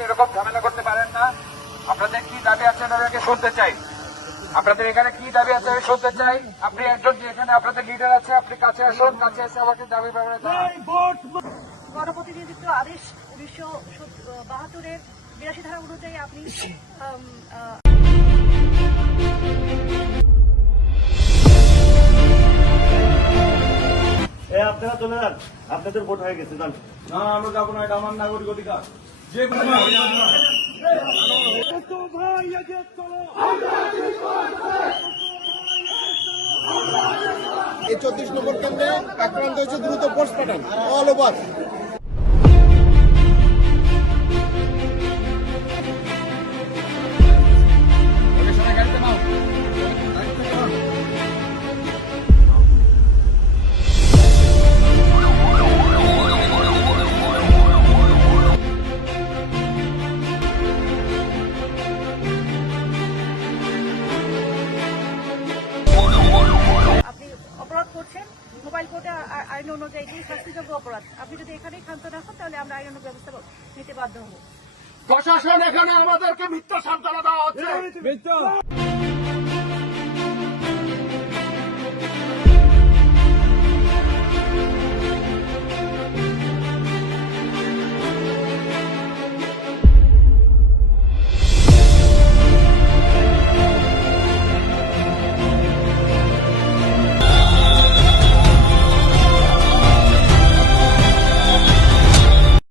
এসে এরকম ঝামেলা করতে পারেন না। আপনাদের কি দাবি আছে ওনাকে শুনতে চাই। আপনাদের এখানে কি দাবি আছে আমি শুনতে চাই। আপনি একজন এখানে আপনাদের লিডার আছে আপনি কাছে আসুন কাছে এসে আমাকে দাবি ব্যাপারে গণপ্রতিনিধিত্ব আদেশ উনিশশো বাহাত্তরের বিরাশি ধারা অনুযায়ী আপনি আম, আপনারা চলে যান। আপনাদের ভোট হয়ে গেছে যান। না আমরা যাব না এটা আমার নাগরিক অধিকার। এই চব্বিশ নম্বর কেন্দ্রে আক্রান্ত হয়েছে দ্রুত পোস্ট পাঠান অল ওভার করছেন মোবাইল কোর্টে আইন অনুযায়ী এটি শাস্তিযোগ্য অপরাধ আপনি যদি এখানেই ক্ষান্ত হন তাহলে আমরা আইন ব্যবস্থা নিতে বাধ্য হব। প্রশাসন এখানে আমাদেরকে মিথ্যা সান্ত্বনা দেওয়া হচ্ছে।